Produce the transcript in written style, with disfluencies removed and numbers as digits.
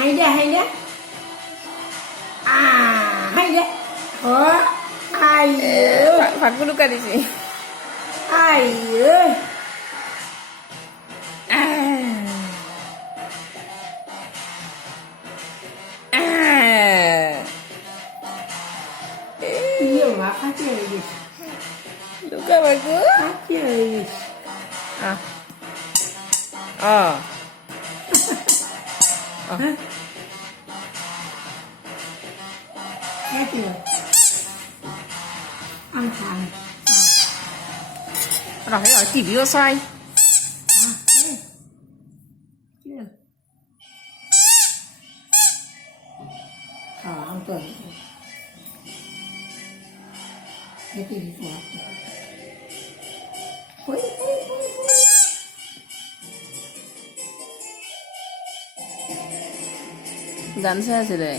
hay đấy. Hay đấy. Ai ơi. ফাঁকগুলো দিছি Ai ơi. Nhiều quá phát chơi gì. Luka bagus. Phát chơi. Ah. Oh. Hết rồi. Ăn thằng. Rồi thấy rồi, chỉ vô xoay. Đây. Chưa. Ăn tuần. Cái gì vậy? Ôi. গান শেষ আছে রে।